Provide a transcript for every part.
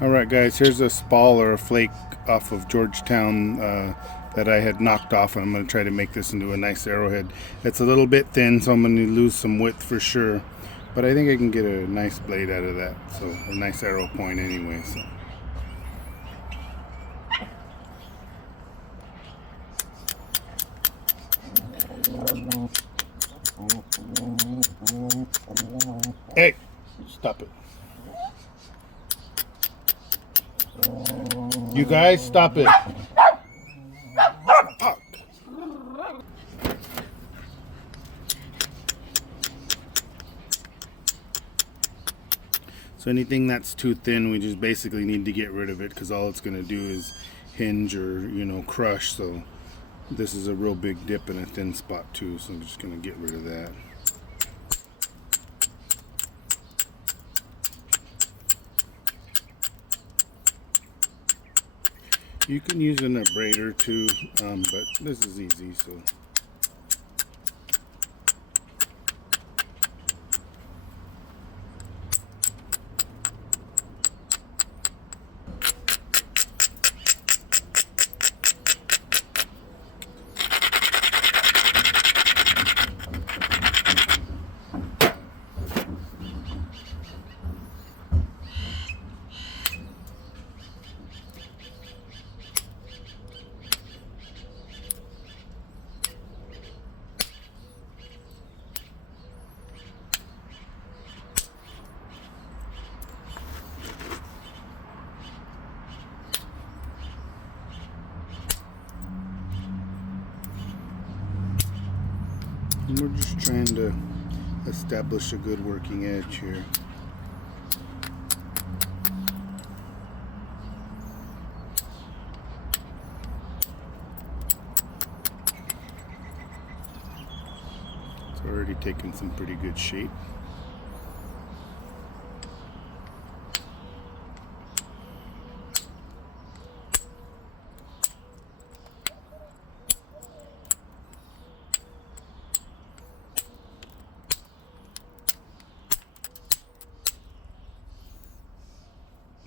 Alright guys, here's a spall or a flake off of Georgetown that I had knocked off, and I'm going to try to make this into a nice arrowhead. It's a little bit thin, so I'm going to lose some width for sure, but I think I can get a nice blade out of that, so a nice arrow point anyway. So hey, stop it. You guys, stop it. So anything that's too thin, we just basically need to get rid of it, because all it's going to do is hinge or, crush. So this is a real big dip in a thin spot too, so I'm just going to get rid of that. You can use an abrader too, but this is easy. So and we're just trying to establish a good working edge here. It's already taken some pretty good shape.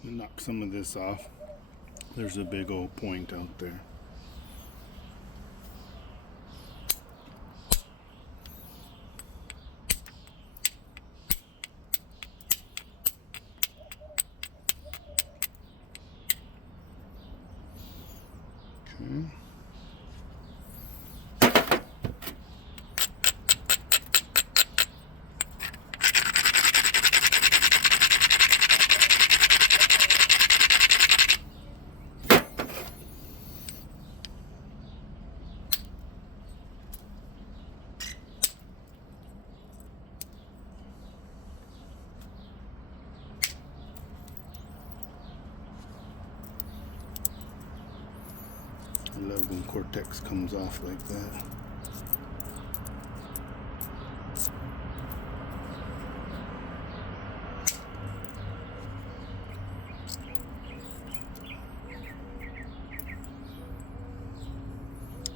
Knock some of this off. There's a big old point out there. Okay. I love when cortex comes off like that.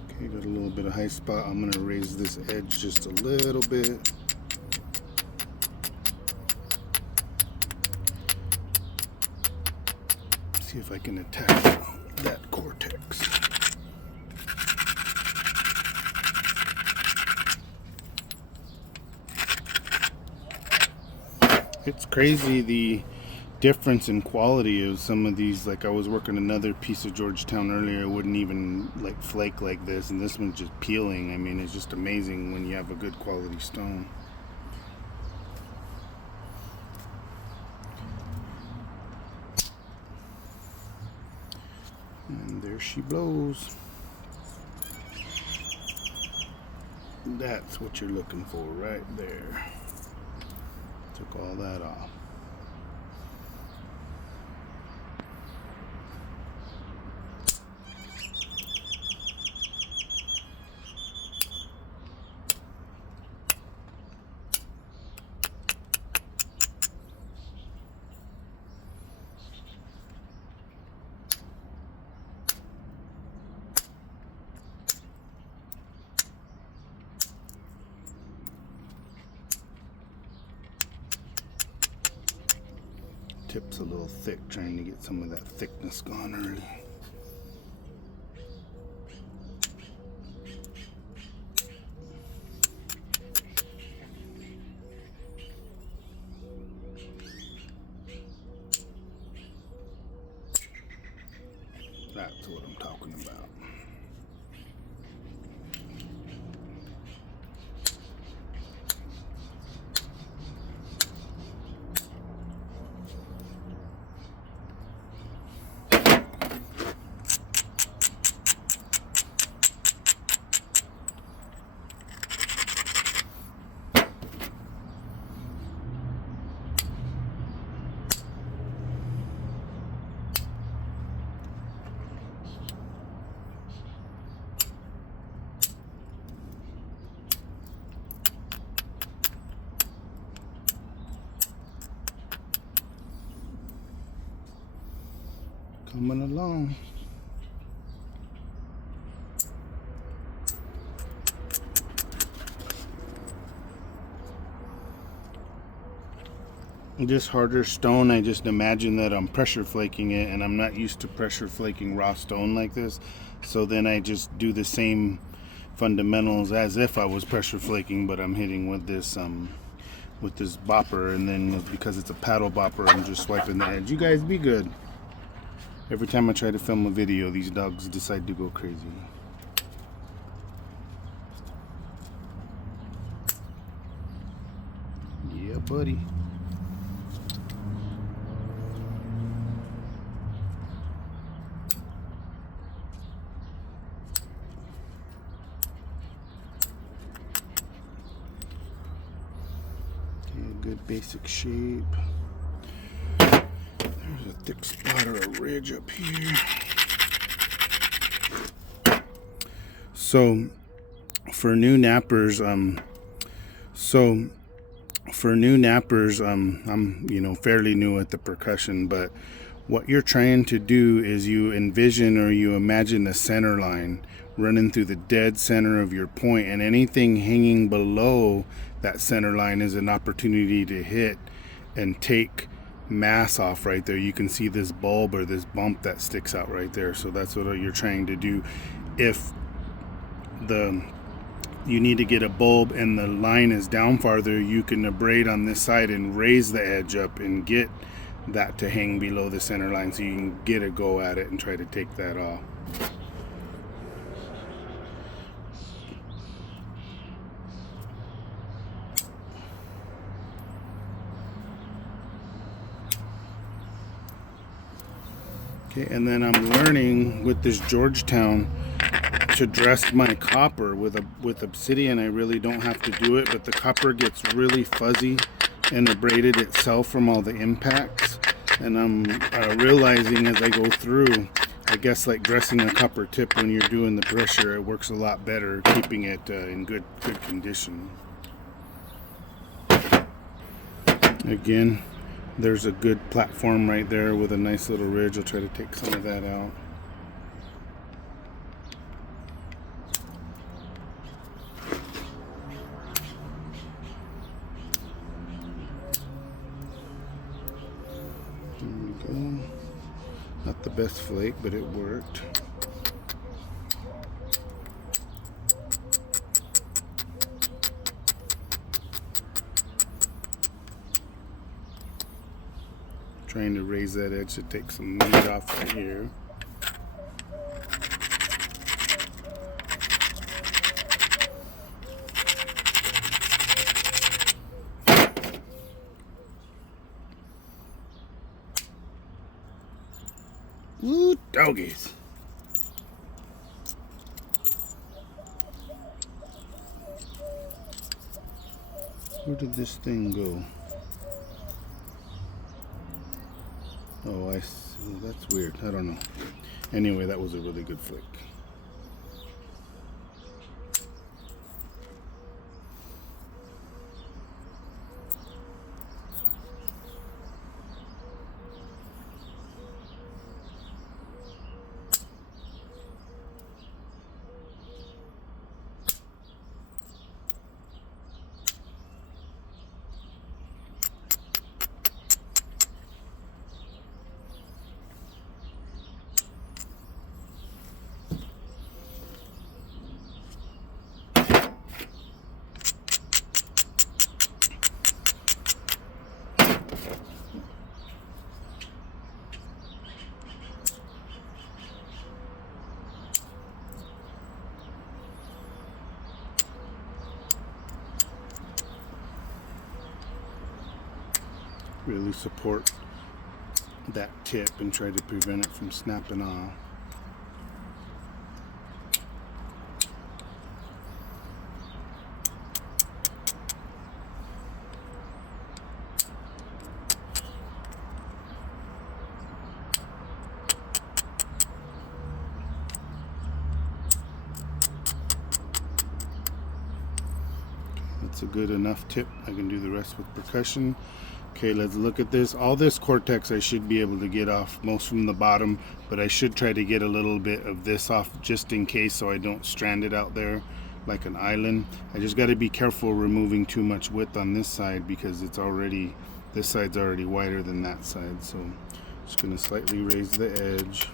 Okay, got a little bit of high spot. I'm going to raise this edge just a little bit. See if I can attack that cortex. It's crazy the difference in quality of some of these. Like I was working another piece of Georgetown earlier, it wouldn't even like flake like this, and this one's just peeling. I mean, it's just amazing when you have a good quality stone. And there she blows. That's what you're looking for right there. Took all that off. tip's a little thick, trying to get some of that thickness gone early. That's what I'm talking about. Coming along. This harder stone, I just imagine that I'm pressure flaking it, and I'm not used to pressure flaking raw stone like this. So then I just do the same fundamentals as if I was pressure flaking, but I'm hitting with this bopper, and then because it's a paddle bopper, I'm just swiping the edge. You guys be good. Every time I try to film a video, these dogs decide to go crazy. Yeah, buddy. Okay, a good basic shape. There's a thick spot or a ridge up here. So for new nappers, I'm fairly new at the percussion, but what you're trying to do is you envision or you imagine a center line running through the dead center of your point, and anything hanging below that center line is an opportunity to hit and take mass off right there. You can see this bulb or this bump that sticks out right there. So that's what you're trying to do. If you need to get a bulb and the line is down farther, you can abrade on this side and raise the edge up and get that to hang below the center line, so you can get a go at it and try to take that off. Okay, and then I'm learning with this Georgetown to dress my copper with obsidian. I really don't have to do it, but the copper gets really fuzzy and abraded itself from all the impacts. And I'm realizing as I go through, I guess like dressing a copper tip when you're doing the pressure, it works a lot better, keeping it in good condition. Again, there's a good platform right there with a nice little ridge. I'll try to take some of that out. There we go. Not the best flake, but it worked. Trying to raise that edge to take some meat off of here. Ooh, doggies. Where did this thing go? Oh, that's weird. I don't know. Anyway, that was a really good flick. really support that tip and try to prevent it from snapping off. That's a good enough tip. I can do the rest with percussion. Okay, let's look at this. All this cortex I should be able to get off, most from the bottom, but I should try to get a little bit of this off just in case, so I don't strand it out there like an island. I just got to be careful removing too much width on this side, because it's already, this side's already wider than that side. So just going to slightly raise the edge.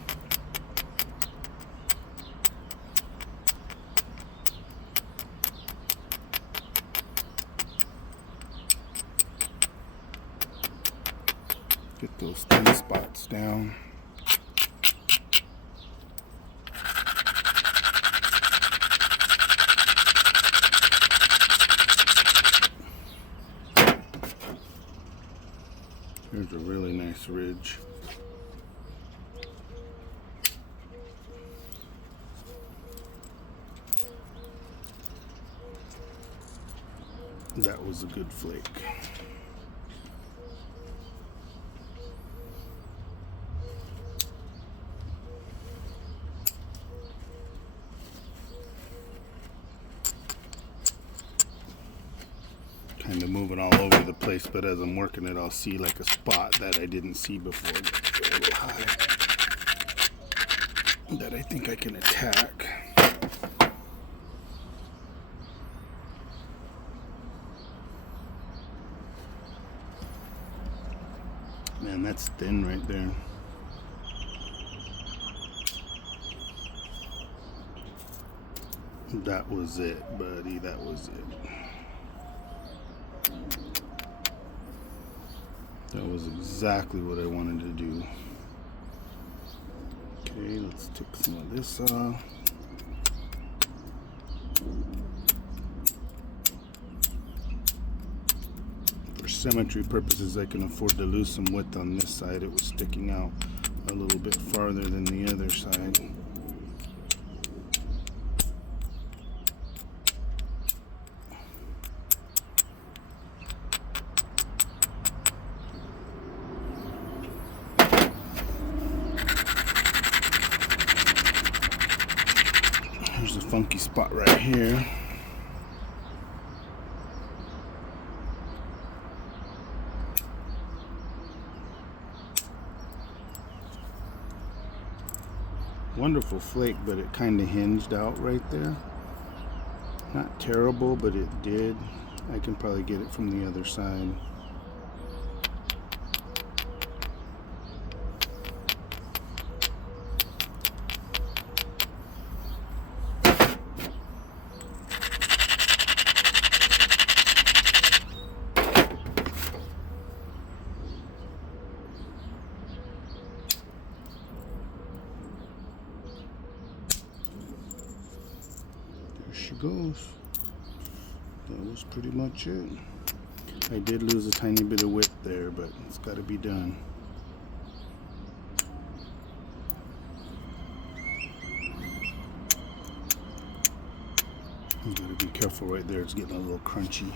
Get those thin spots down. Here's a really nice ridge. That was a good flake. Kind of moving all over the place, but as I'm working it, I'll see like a spot that I didn't see before, a little high, that I think I can attack. Man, that's thin right there. That was it, buddy. That was it. That was exactly what I wanted to do. Okay, let's take some of this off. For symmetry purposes, I can afford to lose some width on this side. It was sticking out a little bit farther than the other side. There's a funky spot right here. Wonderful flake, but it kind of hinged out right there. Not terrible, but it did. I can probably get it from the other side. She goes. That was pretty much it. I did lose a tiny bit of width there, but it's got to be done. You got to be careful right there. It's getting a little crunchy.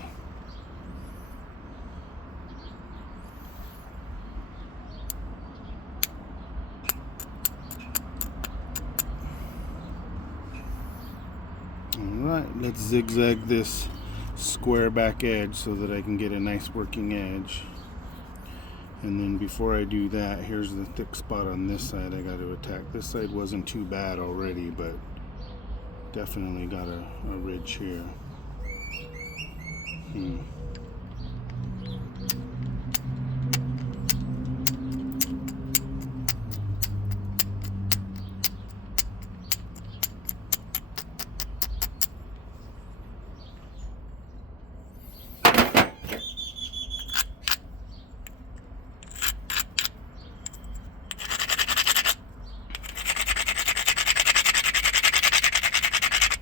Alright, let's zigzag this square back edge so that I can get a nice working edge. And then before I do that, here's the thick spot on this side I got to attack. This side wasn't too bad already, but definitely got a ridge here.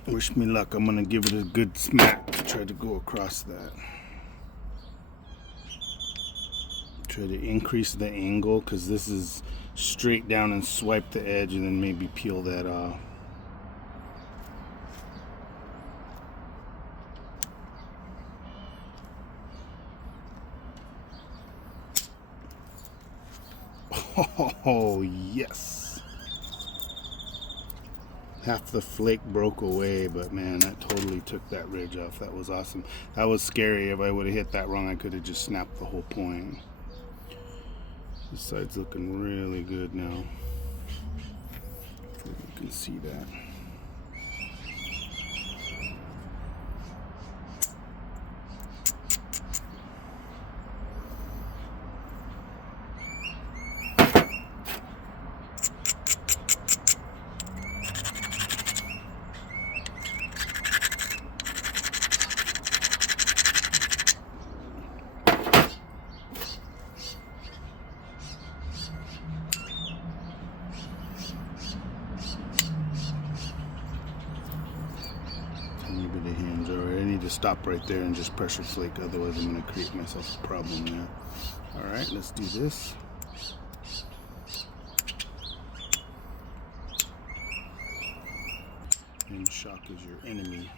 Wish me luck. I'm gonna give it a good smack to try to go across that. Try to increase the angle because this is straight down, and swipe the edge and then maybe peel that off. Oh yes, half the flake broke away, but man, that totally took that ridge off. That was awesome. That was scary. If I would have hit that wrong, I could have just snapped the whole point. This side's looking really good now. Hopefully you can see that. Tiny bit of hinge. Alright, I need to stop right there and just pressure flake, otherwise I'm going to create myself a problem there. Alright, let's do this. And shock is your enemy.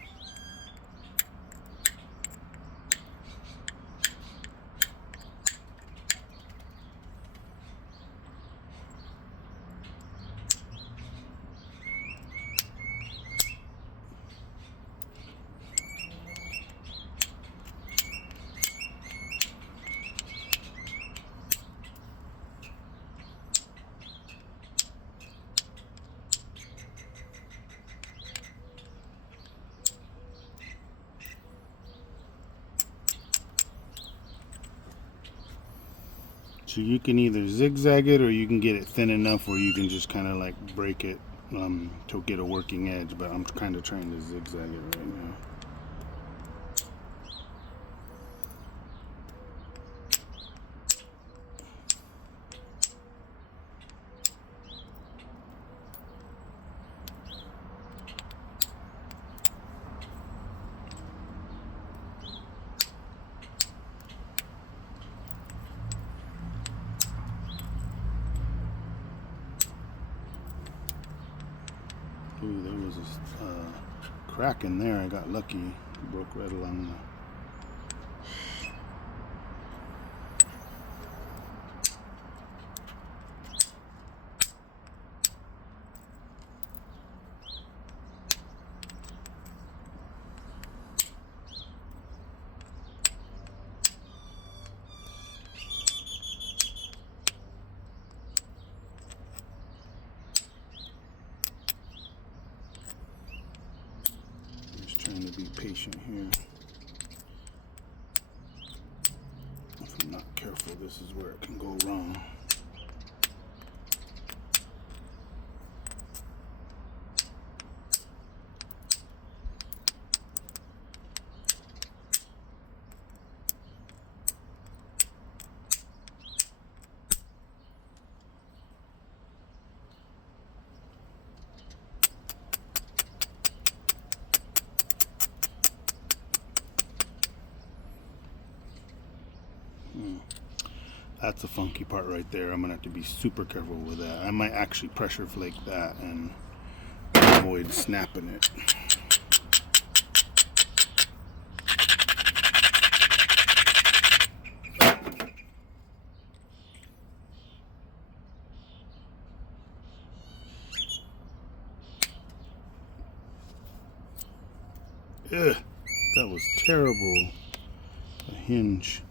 So you can either zigzag it, or you can get it thin enough where you can just kind of like break it to get a working edge, but I'm kind of trying to zigzag it right now. Ooh, there was a crack in there. I got lucky. Broke right along the... Trying to be patient here. If I'm not careful, this is where it can go wrong. That's the funky part right there. I'm gonna have to be super careful with that. I might actually pressure flake that and avoid snapping it. Ugh, that was terrible. A hinge.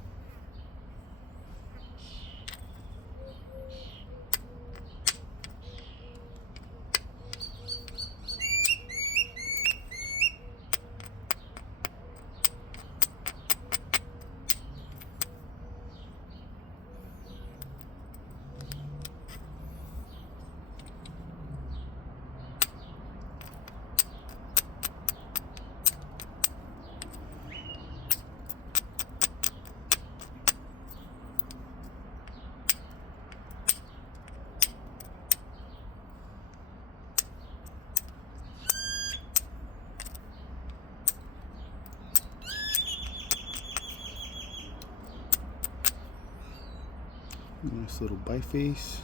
Nice little biface.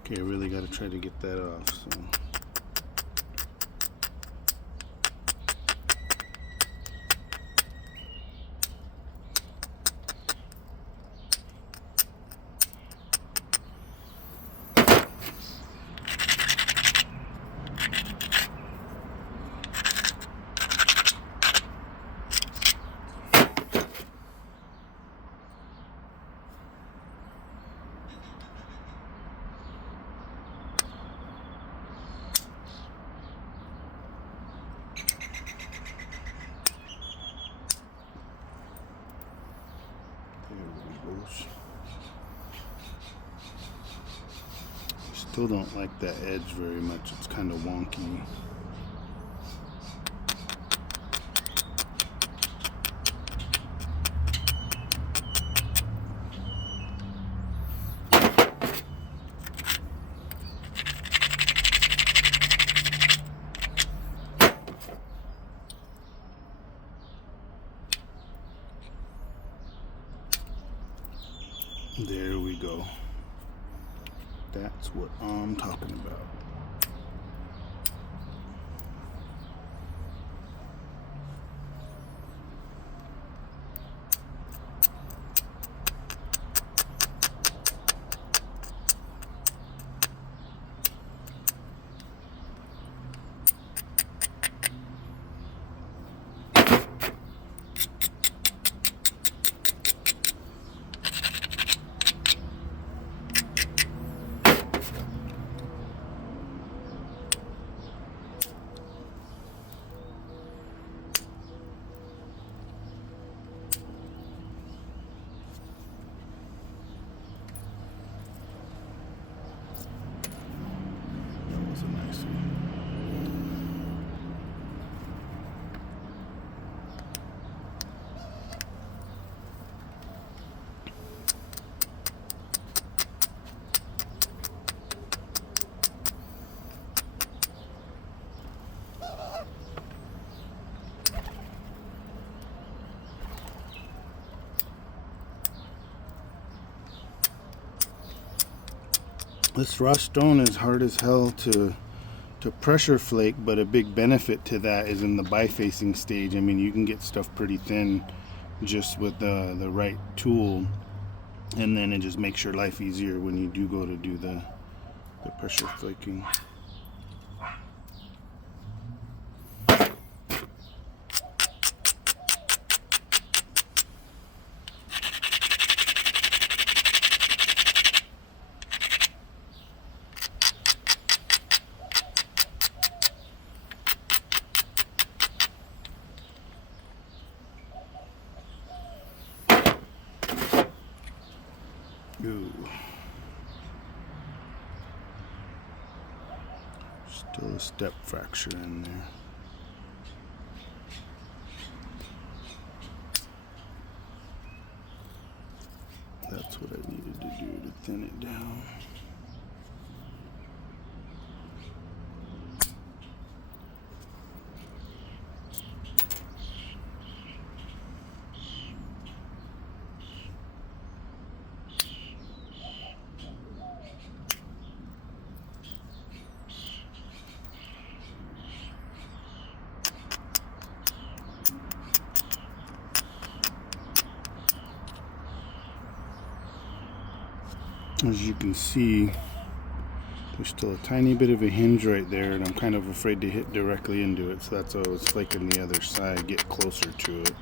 Okay, I really got to try to get that off. So. Still don't like that edge very much. It's kind of wonky. There we go. That's what I'm talking about. This rough stone is hard as hell to pressure flake, but a big benefit to that is in the bifacing stage. I mean, you can get stuff pretty thin just with the right tool, and then it just makes your life easier when you do go to do the pressure flaking. Ooh. Still a step fracture in there. That's what I needed to do to thin it down. As you can see, there's still a tiny bit of a hinge right there, and I'm kind of afraid to hit directly into it, so that's why I was flaking the other side, get closer to it.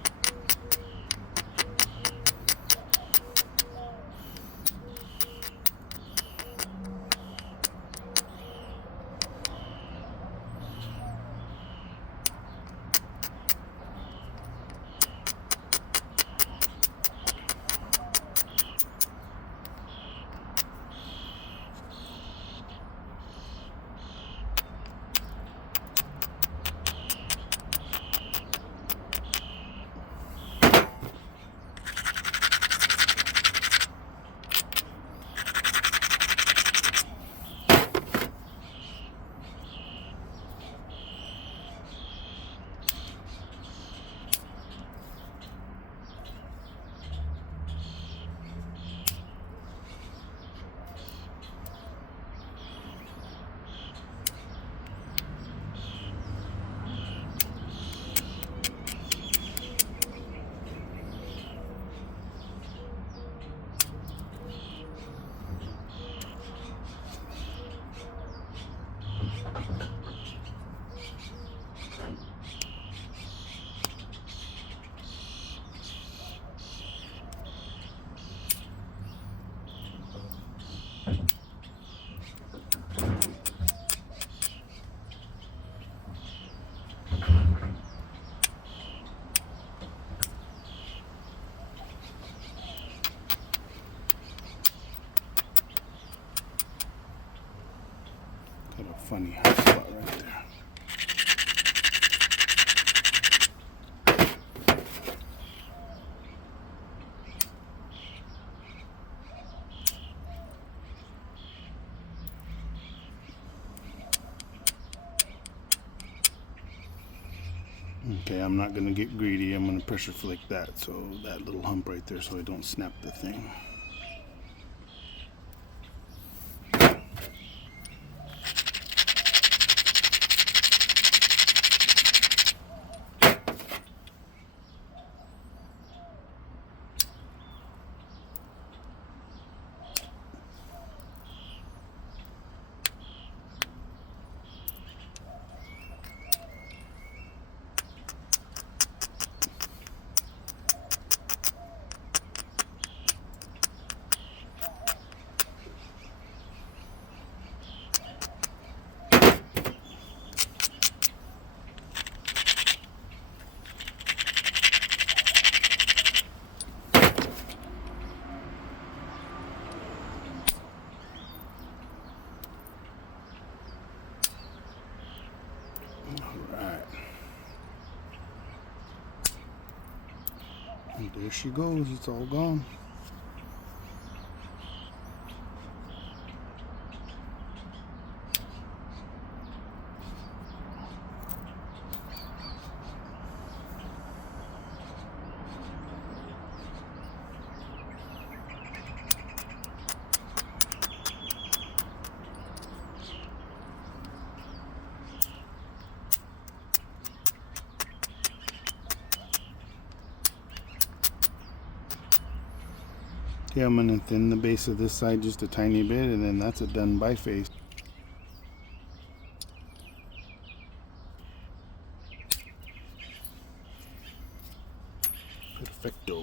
Got a funny hot spot right there. Okay, I'm not going to get greedy. I'm going to pressure flake that, so that little hump right there, so I don't snap the thing. Alright. And there she goes, it's all gone. Yeah, I'm going to thin the base of this side just a tiny bit, and then that's a done biface. Perfecto.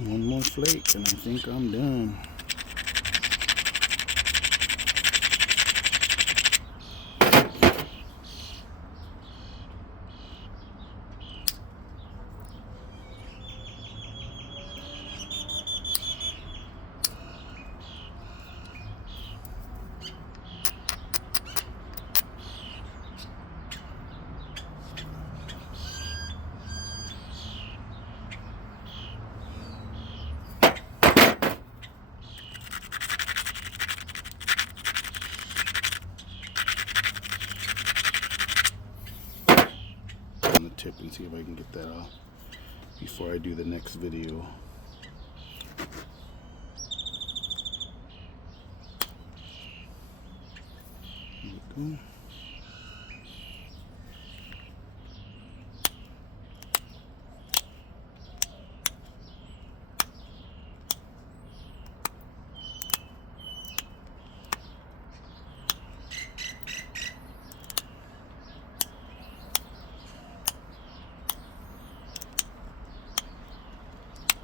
One more flake, and I think I'm done. Tip and see if I can get that off before I do the next video. There we go.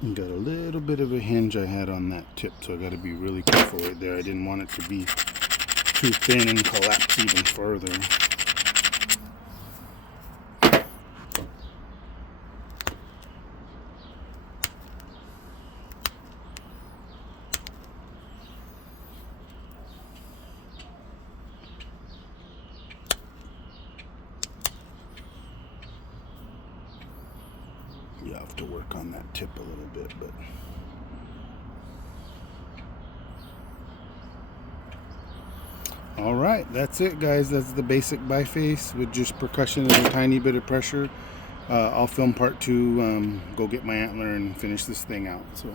And got a little bit of a hinge I had on that tip, so I got to be really careful right there. I didn't want it to be too thin and collapse even further. You have to work on that tip a little bit, but all right, that's it, guys. That's the basic biface with just percussion and a tiny bit of pressure. I'll film part 2, go get my antler and finish this thing out. So